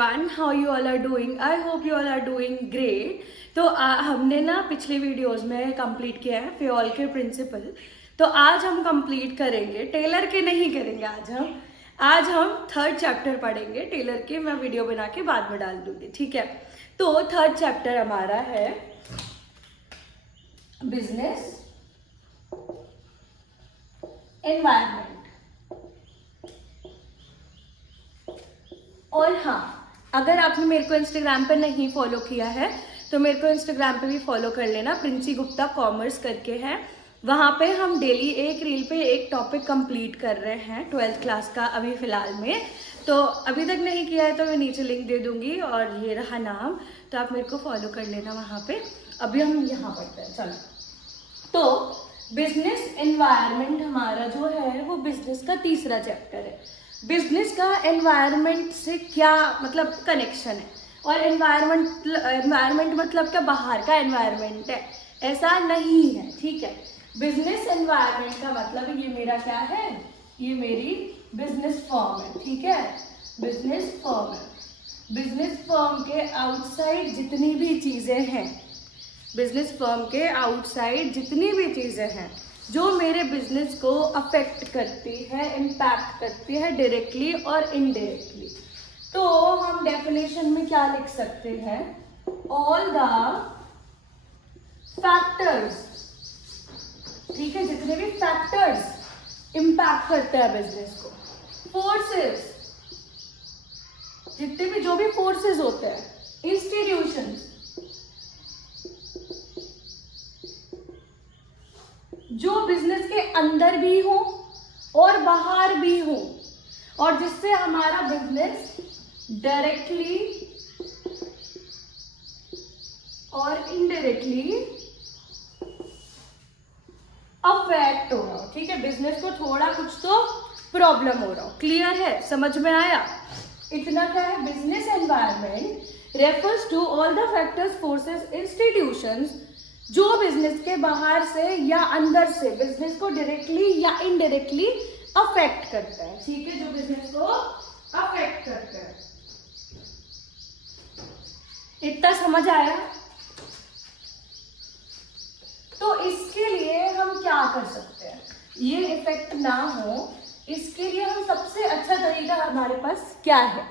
How you all are doing? I hope you all are doing great. तो हमने ना पिछले वीडियोस में कंप्लीट किया है फ्योल के प्रिंसिपल। तो आज हम कंप्लीट करेंगे, टेलर के नहीं करेंगे आज हम थर्ड चैप्टर पढ़ेंगे। टेलर के मैं वीडियो बना के बाद में डाल दूंगी, ठीक है। तो थर्ड चैप्टर हमारा है बिजनेस एनवायरनमेंट। और हाँ, अगर आपने मेरे को इंस्टाग्राम पे नहीं फॉलो किया है तो मेरे को इंस्टाग्राम पे भी फॉलो कर लेना। प्रिंसी गुप्ता कॉमर्स करके है, वहाँ पे हम डेली एक रील पे एक टॉपिक कंप्लीट कर रहे हैं 12th क्लास का अभी फ़िलहाल में। तो अभी तक नहीं किया है तो मैं नीचे लिंक दे दूँगी और ये रहा नाम, तो आप मेरे को फॉलो कर लेना वहाँ पे। अभी हम यहाँ पढ़ते हैं, चलो। तो बिजनेस एनवायरनमेंट हमारा जो है वो बिजनेस का तीसरा चैप्टर है। बिजनेस का एनवायरनमेंट से क्या मतलब कनेक्शन है, और एनवायरनमेंट मतलब क्या बाहर का एनवायरनमेंट है, ऐसा नहीं है, ठीक है। बिजनेस एनवायरनमेंट का मतलब ये मेरा क्या है, ये मेरी बिजनेस फर्म है, ठीक है। बिजनेस फर्म है। बिजनेस फर्म के आउटसाइड जितनी भी चीज़ें हैं, बिजनेस फर्म के आउटसाइड जितनी भी चीज़ें हैं जो मेरे बिजनेस को अफेक्ट करती है, इम्पैक्ट करती है डायरेक्टली और इनडायरेक्टली, तो हम डेफिनेशन में क्या लिख सकते हैं, ऑल द फैक्टर्स, ठीक है, जितने भी फैक्टर्स इम्पैक्ट करते हैं बिजनेस को, फोर्सेस, जितने भी जो भी फोर्सेस होते हैं, इंस्टीट्यूशंस जो बिजनेस के अंदर भी हो और बाहर भी हो, और जिससे हमारा बिजनेस डायरेक्टली और इनडायरेक्टली अफेक्ट हो रहा हो, ठीक है। बिजनेस को थोड़ा कुछ तो प्रॉब्लम हो रहा हो, क्लियर है, समझ में आया? इतना क्या है, business environment refers to all the factors, forces, institutions जो बिजनेस के बाहर से या अंदर से बिजनेस को डायरेक्टली या इनडायरेक्टली अफेक्ट करता है, ठीक है, जो बिजनेस को अफेक्ट करता है। इतना समझ आया? तो इसके लिए हम क्या कर सकते हैं, ये इफेक्ट ना हो, इसके लिए हम सबसे अच्छा तरीका हमारे पास क्या है,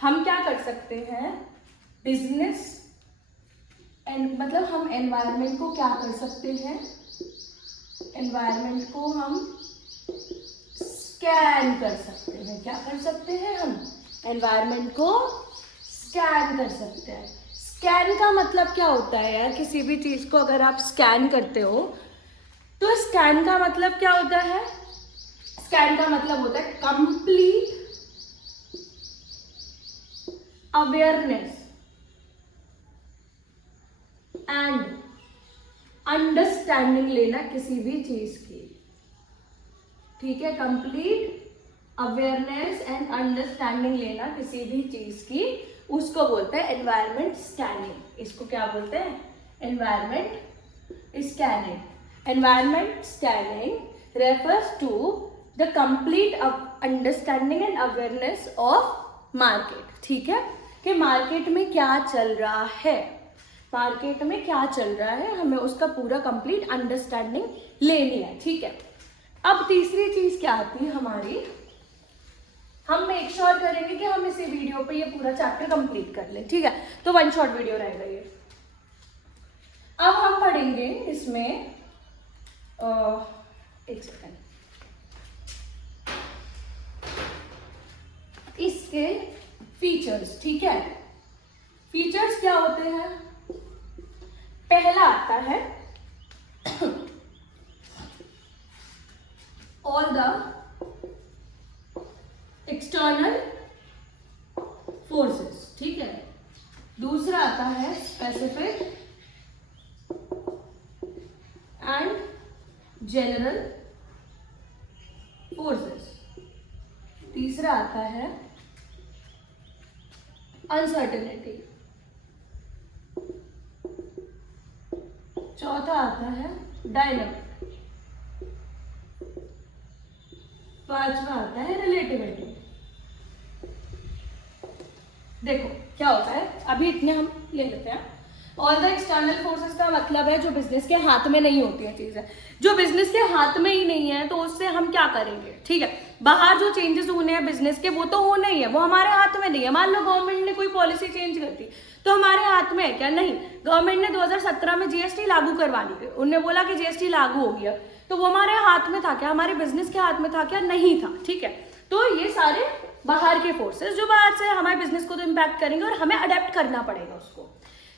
हम क्या कर सकते हैं, बिजनेस मतलब हम एनवायरनमेंट को क्या कर सकते हैं, एनवायरनमेंट को हम स्कैन कर सकते हैं। क्या कर सकते हैं हम, एनवायरनमेंट को स्कैन कर सकते हैं। स्कैन का मतलब क्या होता है यार, किसी भी चीज को अगर आप स्कैन करते हो तो स्कैन का मतलब क्या होता है, स्कैन का मतलब होता है कंप्लीट अवेयरनेस एंड अंडरस्टैंडिंग लेना किसी भी चीज की, ठीक है। कंप्लीट अवेयरनेस एंड अंडरस्टैंडिंग लेना किसी भी चीज की, उसको बोलते हैं एनवायरनमेंट स्कैनिंग। इसको क्या बोलते हैं, environment scanning. Environment scanning refers to the complete understanding and awareness of market, ठीक है, कि मार्केट में क्या चल रहा है, मार्केट में क्या चल रहा है, हमें उसका पूरा कंप्लीट अंडरस्टैंडिंग लेनी है, ठीक है। अब तीसरी चीज क्या आती है हमारी, हम मेक श्योर करेंगे कि हम इसी वीडियो पे ये पूरा चैप्टर कंप्लीट कर लें, ठीक है। तो वन शॉट वीडियो रहेगा ये। अब हम पढ़ेंगे इसमें एक सेकेंड, इसके फीचर्स, ठीक है। फीचर्स क्या होते हैं, पहला आता है ऑल द एक्सटर्नल फोर्सेस, ठीक है। दूसरा आता है स्पेसिफिक एंड जनरल फोर्सेस। तीसरा आता है अनसर्टेनिटी। चौथा आता है डायनामिक। पांचवा आता है रिलेटिविटी। देखो क्या होता है, अभी इतने हम ले लेते हैं। ऑल द एक्सटर्नल फोर्सेस का मतलब है जो बिजनेस के हाथ में नहीं होती है चीजें, जो बिजनेस के हाथ में ही नहीं है तो उससे हम क्या करेंगे, ठीक है। बाहर जो चेंजेस होने हैं बिजनेस के वो तो होना ही है, वो हमारे हाथ में नहीं है। मान लो गवर्नमेंट ने कोई पॉलिसी चेंज कर दी तो हमारे हाथ में है क्या? नहीं। गवर्नमेंट ने 2017 में जीएसटी लागू करवा ली, उन्होंने बोला कि जीएसटी लागू हो गया, तो वो हमारे हाथ में था क्या? हमारे बिजनेस के हाथ में था क्या? नहीं था, ठीक है। तो ये सारे बाहर के फोर्सेस जो बाहर से हमारे बिजनेस को तो इम्पैक्ट करेंगे और हमें अडेप्ट करना पड़ेगा उसको।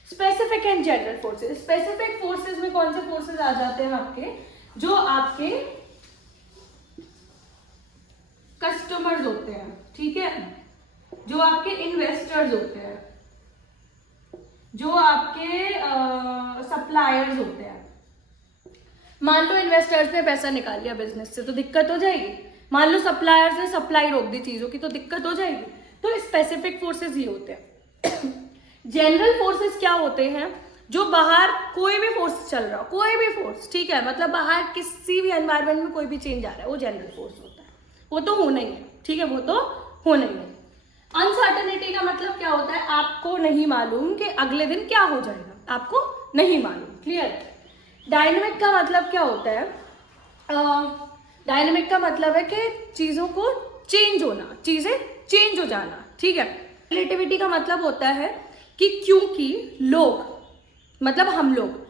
Specific and general forces, specific forces में कौन से फोर्सेस आ जाते हैं आपके? जो आपके कस्टमर्स होते हैं, ठीक है, जो आपके इन्वेस्टर्स होते हैं, जो आपके सप्लायर्स होते हैं। मान लो इन्वेस्टर्स ने पैसा निकाल लिया बिजनेस से तो दिक्कत हो जाएगी, मान लो सप्लायर्स ने सप्लाई रोक दी चीजों की तो दिक्कत हो जाएगी। तो स्पेसिफिक फोर्सेस ही होते हैं। जनरल फोर्सेस क्या होते हैं? जो बाहर कोई भी फोर्स चल रहा हो, कोई भी फोर्स, ठीक है, मतलब बाहर किसी भी एनवायरमेंट में कोई भी चेंज आ रहा है, वो जनरल फोर्स होता है, वो तो होना ही है, ठीक है, वो तो होना ही है। अनसर्टेनिटी का मतलब क्या होता है? आपको नहीं मालूम कि अगले दिन क्या हो जाएगा, आपको नहीं मालूम, क्लियर। डायनेमिक का मतलब क्या होता है? डायनेमिक का मतलब है कि चीजों को चेंज होना, चीजें चेंज हो जाना, ठीक है। रिलेटिविटी का मतलब होता है कि क्योंकि लोग, मतलब हम लोग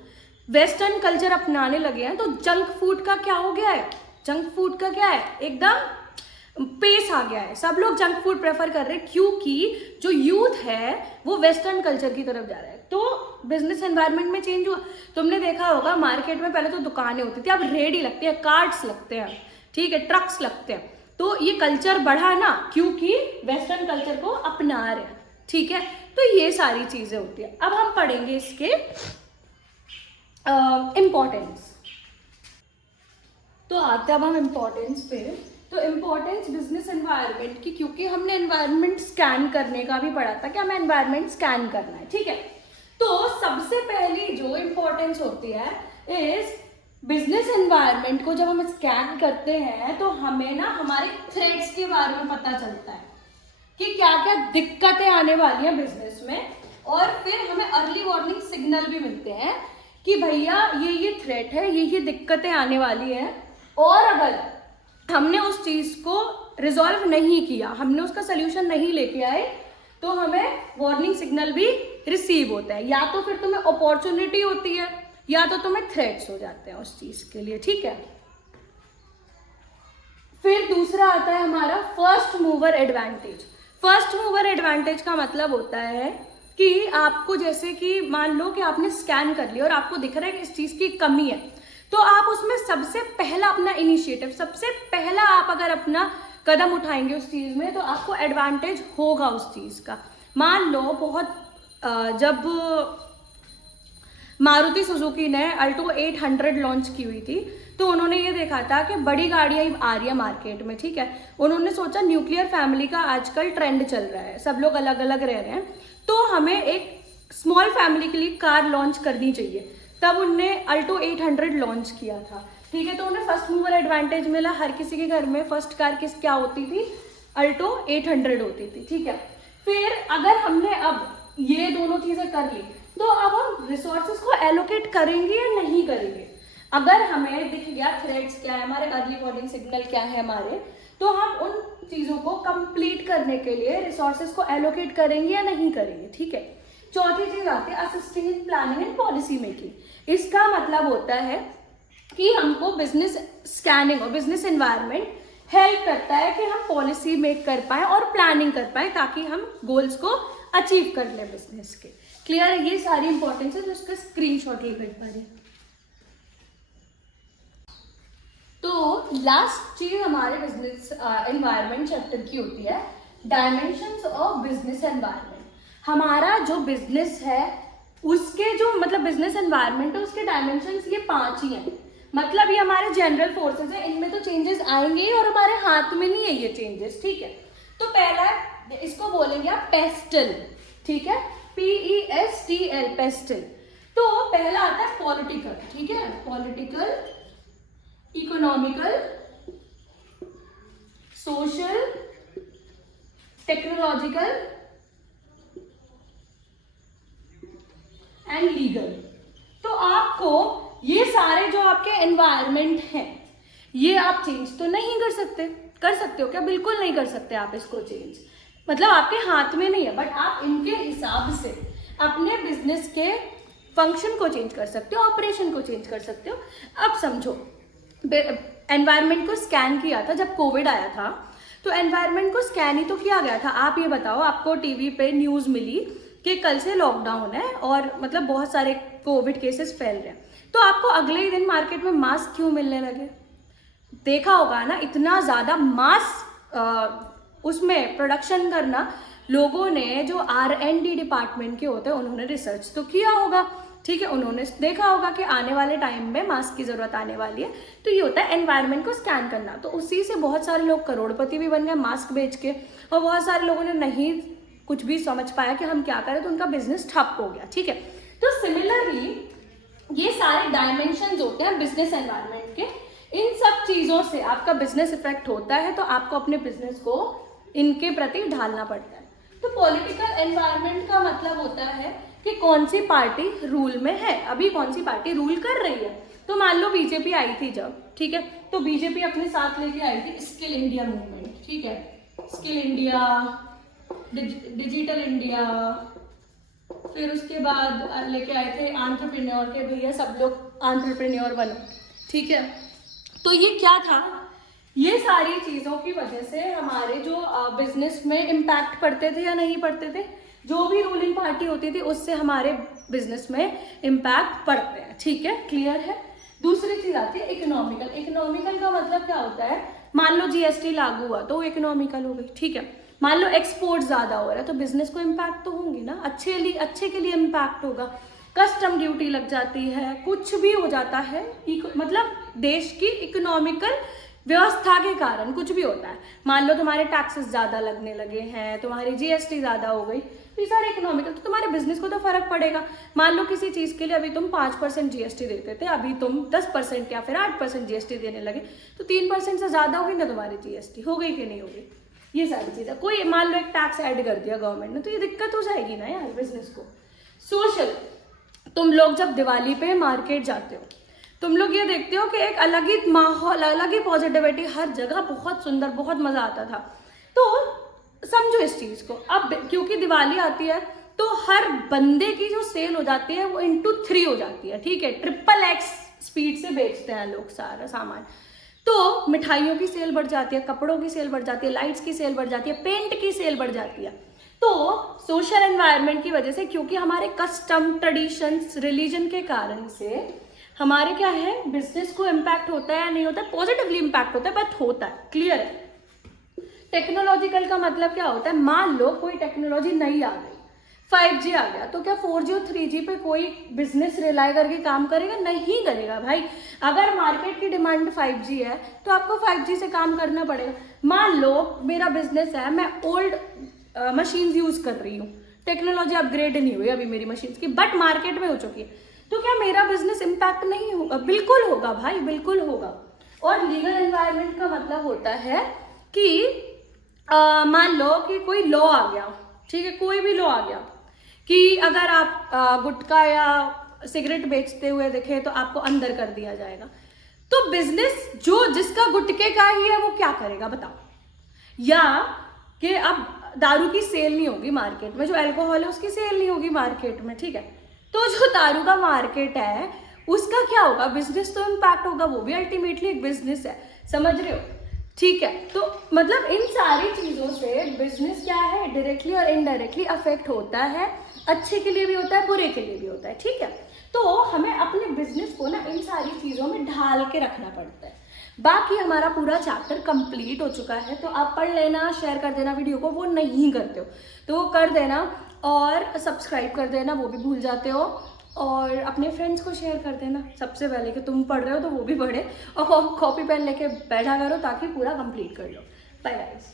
वेस्टर्न कल्चर अपनाने लगे हैं तो जंक फूड का क्या हो गया है? जंक फूड का क्या है? एकदम पेस आ गया है, सब लोग जंक फूड प्रेफर कर रहे हैं क्योंकि जो यूथ है वो वेस्टर्न कल्चर की तरफ जा रहा है। तो बिजनेस एनवायरनमेंट में चेंज हुआ। तुमने देखा होगा मार्केट में पहले तो दुकानें होती थी, अब रेडी लगती है, कार्ट्स लगते हैं, ठीक है, ट्रक्स लगते हैं। तो ये कल्चर बढ़ा ना क्योंकि वेस्टर्न कल्चर को अपना रहे हैं, ठीक है। तो ये सारी चीजें होती है। अब हम पढ़ेंगे इसके इम्पोर्टेंस। तो आते अब हम इम्पोर्टेंस पे। तो इम्पोर्टेंस बिजनेस एनवायरनमेंट की, क्योंकि हमने एनवायरनमेंट स्कैन करने का भी पढ़ा था कि हमें एनवायरनमेंट स्कैन करना है, ठीक है। तो सबसे पहली जो इम्पोर्टेंस होती है इज बिजनेस एनवायरनमेंट को जब हम स्कैन करते हैं तो हमें ना हमारे थ्रेट्स के बारे में पता चलता है कि क्या क्या दिक्कतें आने वाली हैं बिजनेस में, और फिर हमें अर्ली वार्निंग सिग्नल भी मिलते हैं कि भैया ये थ्रेट है, ये दिक्कतें आने वाली है, और अगर हमने उस चीज को रिजॉल्व नहीं किया, हमने उसका सोल्यूशन नहीं लेके आए, तो हमें वार्निंग सिग्नल भी रिसीव होता है। या तो फिर तुम्हें अपॉर्चुनिटी होती है या तो तुम्हें थ्रेट्स हो जाते हैं उस चीज के लिए, ठीक है। फिर दूसरा आता है हमारा first mover advantage. First mover advantage का मतलब होता है कि आपको, जैसे कि मान लो कि आपने स्कैन कर लिया और आपको दिख रहा है कि इस चीज की कमी है, तो आप उसमें सबसे पहला अपना इनिशिएटिव, सबसे पहला आप अगर अपना कदम उठाएंगे उस चीज में तो आपको एडवांटेज होगा उस चीज का। मान लो जब मारुति सुजुकी ने अल्टो 800 लॉन्च की हुई थी तो उन्होंने ये देखा था कि बड़ी गाड़ियां आ रही है मार्केट में, ठीक है। उन्होंने सोचा न्यूक्लियर फैमिली का आजकल ट्रेंड चल रहा है, सब लोग अलग अलग रह रहे हैं, तो हमें एक स्मॉल फैमिली के लिए कार लॉन्च करनी चाहिए। तब उनने अल्टो 800 लॉन्च किया था, ठीक है। तो उन्हें फर्स्ट मूवर एडवांटेज मिला। हर किसी के घर में फर्स्ट कार क्या होती थी? अल्टो 800 होती थी, ठीक है। फिर अगर हमने अब ये दोनों चीजें कर ली तो अब हम रिसोर्सेज को एलोकेट करेंगे या नहीं करेंगे। अगर हमें दिख गया थ्रेड्स क्या है, हमारे अर्ली वार्निंग सिग्नल क्या है हमारे, तो हम उन चीजों को कंप्लीट करने के लिए रिसोर्सेज को एलोकेट करेंगे या नहीं करेंगे, ठीक है। चौथी चीज आती है assisting in planning and policy making. इसका मतलब होता है कि हमको बिजनेस स्कैनिंग और बिजनेस एनवायरनमेंट हेल्प करता है कि हम पॉलिसी मेक कर पाए और प्लानिंग कर पाए ताकि हम गोल्स को अचीव कर ले बिजनेस के। क्लियर है? ये सारी इंपॉर्टेंस है, तो इसका स्क्रीनशॉट लेकर पढ़िए। तो लास्ट चीज हमारे बिजनेस एनवायरनमेंट चैप्टर की होती है डायमेंशंस ऑफ बिजनेस एनवायरनमेंट। हमारा जो बिजनेस है उसके जो मतलब बिजनेस एनवायरनमेंट है उसके डायमेंशंस ये 5 ही हैं। मतलब ये हमारे जनरल फोर्सेस है, इनमें तो चेंजेस आएंगे और हमारे हाथ में नहीं है ये चेंजेस, ठीक है। तो पहला इसको बोलेंगे आप पेस्टल, ठीक है, PESTL, पेस्टल। तो पहला आता है पॉलिटिकल, ठीक है, political, economical, social, technological, and legal. तो आपको ये सारे जो आपके एनवायरनमेंट हैं ये आप चेंज तो नहीं कर सकते। कर सकते हो क्या? बिल्कुल नहीं कर सकते आप इसको चेंज, मतलब आपके हाथ में नहीं है, बट आप इनके हिसाब से अपने बिजनेस के फंक्शन को चेंज कर सकते हो, ऑपरेशन को चेंज कर सकते हो। अब समझो, एनवायरनमेंट को स्कैन किया था जब कोविड आया था, तो एनवायरनमेंट को स्कैन ही तो किया गया था। आप ये बताओ, आपको टीवी पे न्यूज़ मिली कि कल से लॉकडाउन है और मतलब बहुत सारे कोविड केसेस फैल रहे हैं, तो आपको अगले ही दिन मार्केट में मास्क क्यों मिलने लगे? देखा होगा ना, इतना ज़्यादा मास्क उसमें प्रोडक्शन करना, लोगों ने जो R&D डिपार्टमेंट के होते हैं उन्होंने रिसर्च तो किया होगा, ठीक है, उन्होंने देखा होगा कि आने वाले टाइम में मास्क की ज़रूरत आने वाली है, तो ये होता है एनवायरनमेंट को स्कैन करना। तो उसी से बहुत सारे लोग करोड़पति भी बन गए मास्क बेच के, और बहुत सारे लोगों ने नहीं कुछ भी समझ पाया कि हम क्या करें, तो उनका बिजनेस ठप हो गया, ठीक है। तो सिमिलरली ये सारे डायमेंशंस होते हैं बिजनेस एनवायरनमेंट के, इन सब चीज़ों से आपका बिजनेस इफेक्ट होता है, तो आपको अपने बिजनेस को इनके प्रति ढालना पड़ता है। तो पॉलिटिकल एनवायरनमेंट का मतलब होता है कि कौन सी पार्टी रूल में है, अभी कौन सी पार्टी रूल कर रही है। तो मान लो बीजेपी आई थी जब, ठीक है, तो बीजेपी अपने साथ लेके आई थी स्किल इंडिया मूवमेंट, ठीक है, स्किल इंडिया, डिजिटल इंडिया, फिर उसके बाद लेके आए थे एंटरप्रेन्योर के, भैया सब लोग एंटरप्रेन्योर बनो, ठीक है। तो ये क्या था, ये सारी चीज़ों की वजह से हमारे जो बिजनेस में इम्पैक्ट पड़ते थे या नहीं पड़ते थे, जो भी रूलिंग पार्टी होती थी उससे हमारे बिजनेस में इम्पैक्ट पड़ते हैं, ठीक है, क्लियर है। दूसरी चीज़ आती है इकोनॉमिकल। इकोनॉमिकल का मतलब क्या होता है, मान लो जीएसटी लागू हुआ तो इकोनॉमिकल हो गई, ठीक है। मान लो एक्सपोर्ट ज़्यादा हो रहा है तो बिजनेस को इम्पैक्ट तो होंगी ना, अच्छे के लिए इम्पैक्ट होगा। कस्टम ड्यूटी लग जाती है, कुछ भी हो जाता है, मतलब देश की इकोनॉमिकल व्यवस्था के कारण कुछ भी होता है। मान लो तुम्हारे टैक्सेस ज़्यादा लगने लगे हैं, तुम्हारी जीएसटी ज़्यादा हो गई, तो ये सारे इकोनॉमिकल, तो तुम्हारे बिजनेस को तो फर्क पड़ेगा। मान लो किसी चीज़ के लिए अभी तुम 5% जीएसटी देते थे, अभी तुम 10% या फिर 8% जीएसटी देने लगे, तो 3% से ज़्यादा होगी ना तुम्हारी जीएसटी, हो गई कि नहीं होगी। ये सारी चीज़ें, कोई मान लो एक टैक्स ऐड कर दिया गवर्नमेंट ने, तो ये दिक्कत हो जाएगी ना यार बिजनेस को। सोशल, तुम लोग जब दिवाली पे मार्केट जाते हो, तुम लोग ये देखते हो कि एक अलग ही माहौल, अलग ही पॉजिटिविटी, हर जगह बहुत सुंदर, बहुत मज़ा आता था। तो समझो इस चीज़ को, अब क्योंकि दिवाली आती है तो हर बंदे की जो सेल हो जाती है वो into 3 हो जाती है, ठीक है, XXX स्पीड से बेचते हैं लोग सारा सामान। तो मिठाइयों की सेल बढ़ जाती है, कपड़ों की सेल बढ़ जाती है, लाइट्स की सेल बढ़ जाती है, पेंट की सेल बढ़ जाती है। तो सोशल एनवायरनमेंट की वजह से, क्योंकि हमारे कस्टम, ट्रेडिशंस, रिलीजन के कारण से हमारे क्या है, बिजनेस को इम्पैक्ट होता है या नहीं होता है, पॉजिटिवली इम्पैक्ट होता है, बट होता है, क्लियर है। टेक्नोलॉजिकल का मतलब क्या होता है, मान लो कोई टेक्नोलॉजी नई आ गई, 5G आ गया, तो क्या 4G और 3G पे कोई बिजनेस रिलाई करके काम करेगा? नहीं करेगा भाई। अगर मार्केट की डिमांड 5G है तो आपको 5G से काम करना पड़ेगा। मान लो मेरा बिजनेस है, मैं ओल्ड मशीन्स यूज़ कर रही हूँ, टेक्नोलॉजी अपग्रेड नहीं हुई अभी मेरी मशीन्स की, बट मार्केट में हो चुकी है, तो क्या मेरा बिजनेस इम्पैक्ट नहीं होगा? बिल्कुल होगा भाई, बिल्कुल होगा। और लीगल एनवायरनमेंट का मतलब होता है कि मान लो कि कोई लॉ आ गया, ठीक है, कोई भी लॉ आ गया कि अगर आप गुटखा या सिगरेट बेचते हुए दिखे तो आपको अंदर कर दिया जाएगा। तो बिजनेस जो जिसका गुटखे का ही है वो क्या करेगा बताओ? या कि अब दारू की सेल नहीं होगी मार्केट में, जो अल्कोहल है उसकी सेल नहीं होगी मार्केट में, ठीक है, तो जो दारू का मार्केट है उसका क्या होगा? बिजनेस तो इम्पैक्ट होगा, वो भी अल्टीमेटली एक बिजनेस है, समझ रहे हो? ठीक है, तो मतलब इन सारी चीज़ों से बिजनेस क्या है, डायरेक्टली और इनडायरेक्टली अफेक्ट होता है, अच्छे के लिए भी होता है, बुरे के लिए भी होता है, ठीक है। तो हमें अपने बिजनेस को ना इन सारी चीज़ों में ढाल के रखना पड़ता है। बाकी हमारा पूरा चैप्टर कंप्लीट हो चुका है, तो आप पढ़ लेना, शेयर कर देना वीडियो को, वो नहीं करते हो तो वो कर देना, और सब्सक्राइब कर देना, वो भी भूल जाते हो, और अपने फ्रेंड्स को शेयर कर देना सबसे पहले कि तुम पढ़ रहे हो तो वो भी पढ़े, और कॉपी पेन लेके बैठा करो ताकि पूरा कंप्लीट कर लो। Bye guys.